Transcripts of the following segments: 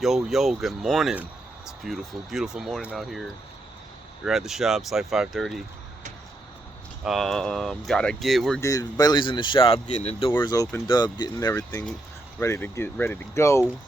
Yo, good morning. It's beautiful morning out here. You're at the shop. It's like 5:30. We're getting Bailey's in the shop, getting the doors opened up, getting everything ready to go.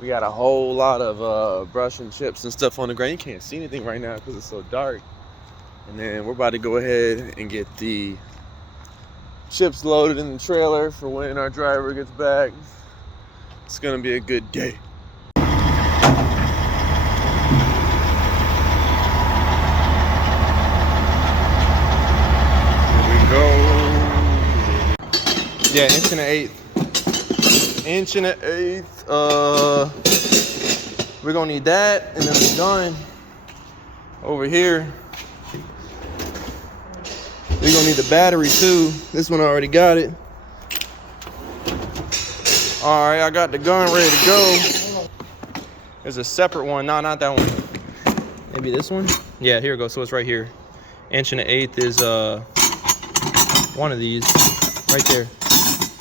We got a whole lot of brush and chips and stuff on the ground. You can't see anything right now because it's so dark. And then we're about to go ahead and get the chips loaded in the trailer for when our driver gets back. It's gonna be a good day. Yeah, inch and an eighth. We're gonna need that, and then the gun over here. We're gonna need the battery too. This one I already got it. All right, I got the gun ready to go. There's a separate one. No, not that one. Maybe this one. Yeah, here we go. So it's right here. Inch and an eighth is one of these right there.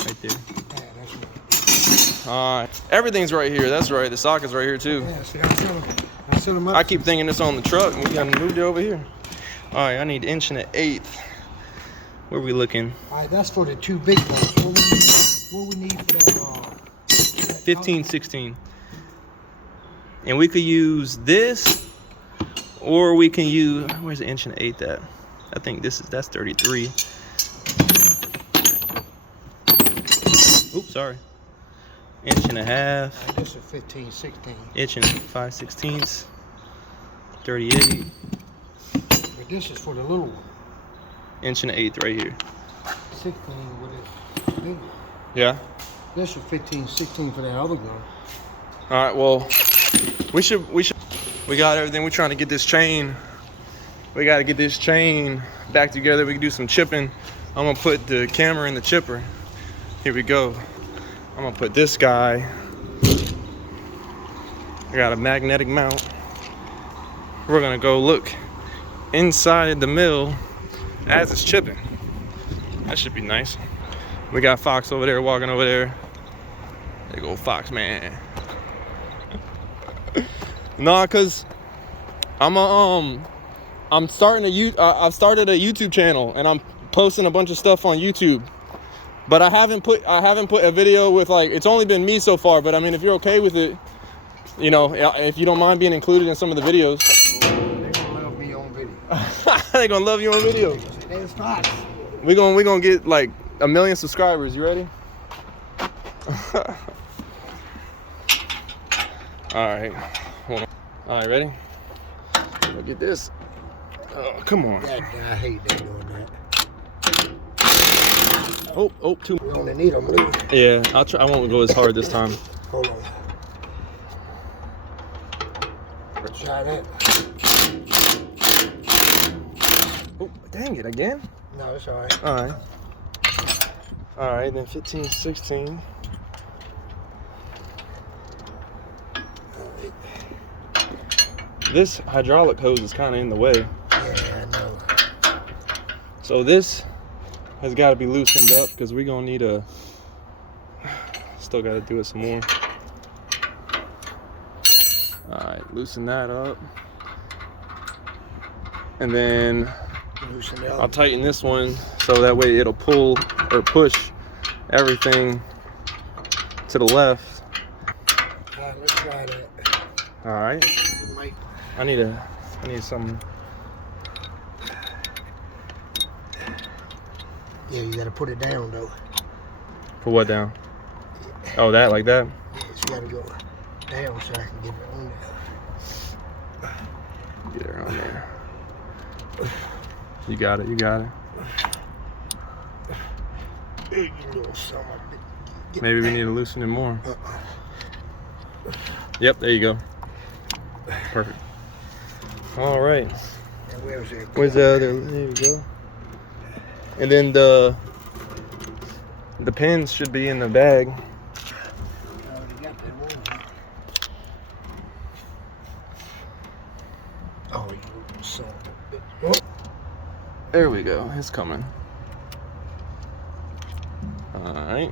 Right there. All right. Everything's right here. That's right. The socket's right here too. Yeah, see, I set them up. I keep thinking it's on the truck, and we got moved it over here. All right, I need inch and an eighth. Where are we looking? All right, that's for the two big ones. What we need for that? 15, 16. And we could use this, or we can use, where's the inch and an eighth at? I think that's 33. Oops, sorry. Inch and a half. This is 15, 16. Inch and 5/16. 38. But this is for the little one. Inch and an eighth right here. 16 with it big one. Yeah. This is 15, 16 for that other gun. All right. Well, we got everything. We're trying to get this chain. We got to get this chain back together. We can do some chipping. I'm gonna put the camera in the chipper. Here we go. I'm gonna put this guy. I got a magnetic mount. We're gonna go look inside the mill as it's chipping. That should be nice. We got Fox over there walking over there. There go Fox, man. Nah, cause I've started a YouTube channel and I'm posting a bunch of stuff on YouTube. But I haven't put a video with, like, it's only been me so far, but I mean, if you're okay with it, you know, if you don't mind being included in some of the videos. They're gonna love me on video. They're gonna love you on video. There's Fox. We're gonna get like 1 million subscribers. You ready? All right. Hold on. All right, ready? Look at this. Oh, come on. I hate that doing that. Oh, two. We only need them loose. Yeah, I'll try. I won't go as hard this time. Hold on. Try that. Oh, dang it again. No, it's all right. All right, then 15, 16. This hydraulic hose is kind of in the way. Yeah, I know. So this has got to be loosened up because we're going to need a... Still got to do it some more. All right, loosen that up. And then I'll tighten this one so that way it'll pull or push everything to the left. All right, let's try that. All right. I need some. Yeah, you gotta put it down though. Put what down? Oh, that, like that? Yes, you gotta go down so I can get it on there. Get her on there. You got it. You little son of a bitch. Maybe we need to loosen it more. Yep, there you go. Perfect. All right. And Where's the other? There you go. And then the pins should be in the bag. I already got that one. Oh, you little son of a bitch. There we go. It's coming. All right.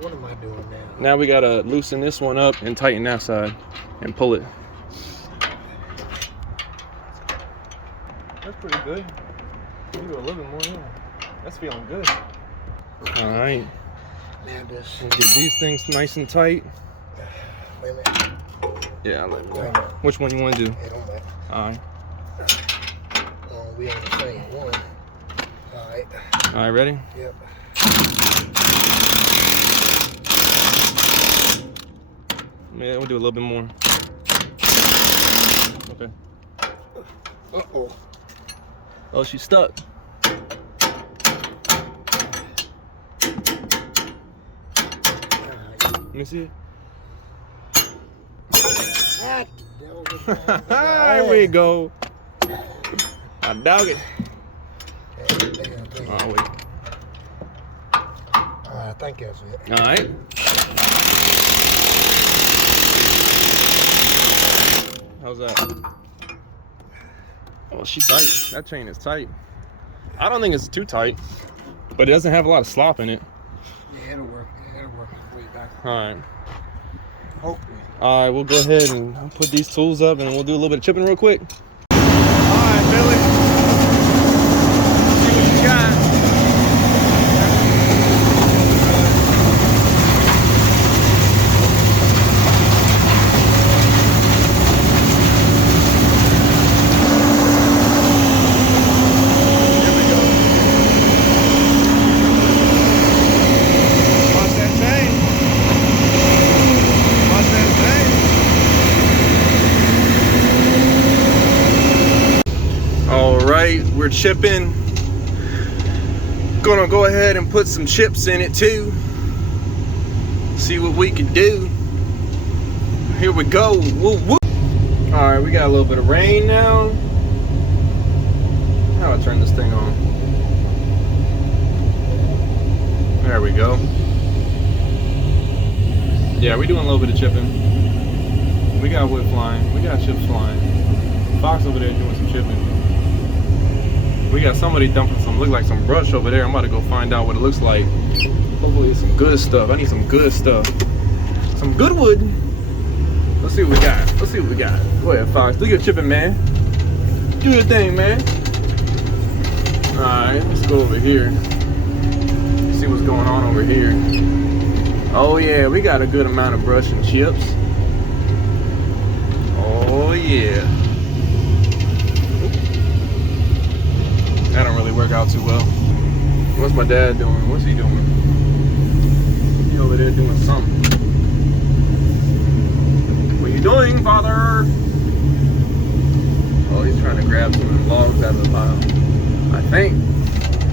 What am I doing now? Now we gotta loosen this one up and tighten that side and pull it. That's pretty good. You do a little bit more, yeah. That's feeling good. All right. Now this. We'll get these things nice and tight. Wait a minute. Yeah, I'll let me Wait a know. minute. Which one you want to do? It don't matter. All right. We on the same one. All right. All right, ready? Yep. Yeah, we'll do a little bit more. Okay. Uh-oh. Oh, she's stuck. Let me see it. There we go. I dog it. Oh, wait. I think that's it. All right. How's that? Oh, she's tight. That chain is tight. I don't think it's too tight, but it doesn't have a lot of slop in it. Yeah, it'll work. Yeah, it'll work way back. All right. Hopefully. All right, we'll go ahead and put these tools up and we'll do a little bit of chipping real quick. All right, Billy. See what you got. Here we go. Watch that chain. Watch that chain. All right, we're chipping. Gonna go ahead and put some chips in it too. See what we can do. Here we go. Woo, woo. All right, we got a little bit of rain now. How do I turn this thing on? There we go. Yeah, we're doing a little bit of chipping. We got wood flying. We got chips flying. Fox over there doing some chipping. We got somebody dumping some, look like some brush over there. I'm about to go find out what it looks like. Hopefully it's some good stuff. I need some good stuff. Some good wood. Let's see what we got. Let's see what we got. Go ahead, Fox. Do your chipping, man. Do your thing, man. Alright, let's go over here. See what's going on over here. Oh yeah, we got a good amount of brush and chips. Oh yeah. That don't really work out too well. What's my dad doing? What's he doing? He over there doing something. What are you doing, father? Oh, he's trying to grab some logs out of the pile. I think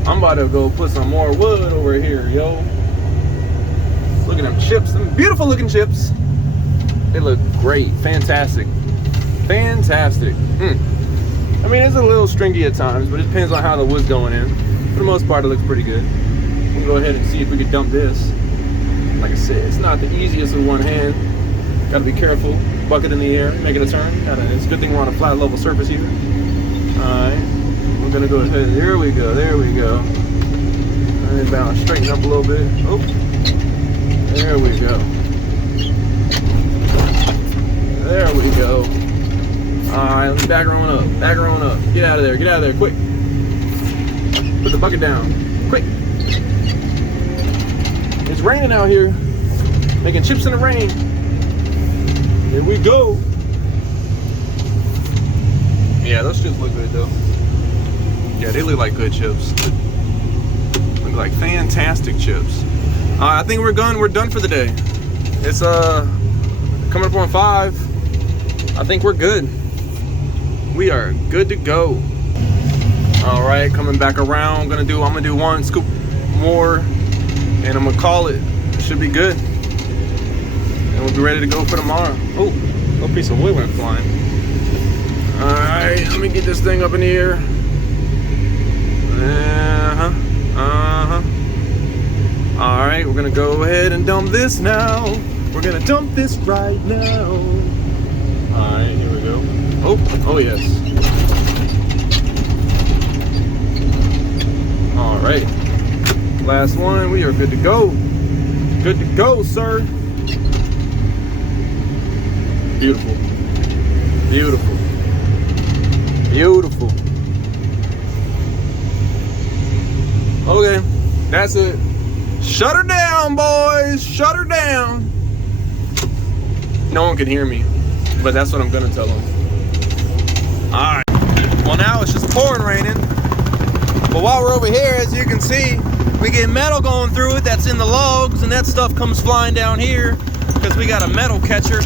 I'm about to go put some more wood over here, yo. Look at them chips, them beautiful looking chips. They look great, fantastic. Fantastic. I mean, it's a little stringy at times, but it depends on how the wood's going in. For the most part, it looks pretty good. We'll go ahead and see if we can dump this. Like I said, it's not the easiest with one hand. Gotta be careful. Bucket in the air, making a turn. It's a good thing we're on a flat level surface here. Alright. We're gonna go ahead. There we go, there we go. And bounce, straighten up a little bit. Oh. There we go. There we go. Alright, let's back her on up. Back her on up. Get out of there. Get out of there. Quick. Put the bucket down. Quick. It's raining out here. Making chips in the rain. Here we go. Yeah, those chips look good though. Yeah, they look like good chips. Look like fantastic chips. I think we're done. We're done for the day. It's coming up on 5. I think we're good. We are good to go. All right, coming back around. I'm gonna do one scoop more, and I'm gonna call it. It should be good, and we'll be ready to go for tomorrow. Oh, a piece of wood went flying. All right, let me get this thing up in the air. All right, we're gonna go ahead and dump this now. We're gonna dump this right now. All right, here we go. Oh yes. All right, last one. We are good to go. Good to go, sir. Beautiful. Beautiful. Beautiful. Okay, that's it. Shut her down, boys. Shut her down. No one can hear me, but that's what I'm gonna tell them. All right. Well, now it's just pouring raining. But while we're over here, as you can see, we get metal going through it that's in the logs, and that stuff comes flying down here because we got a metal catcher.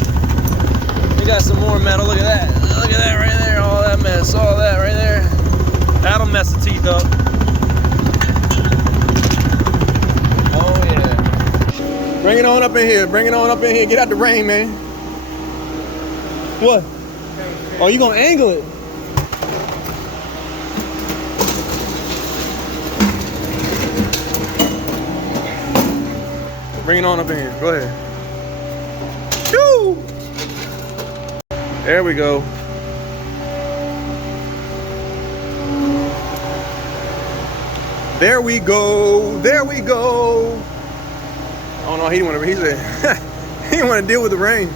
We got some more metal. Look at that. Look at that right there. All that mess. All that right there. That'll mess the teeth up. Oh, yeah. Bring it on up in here. Bring it on up in here. Get out the rain, man. What? Oh, you gonna angle it? Bring it on up in here. Go ahead. Shoo! There we go. There we go. There we go. Oh no, he didn't want to. He said he didn't want to deal with the rain.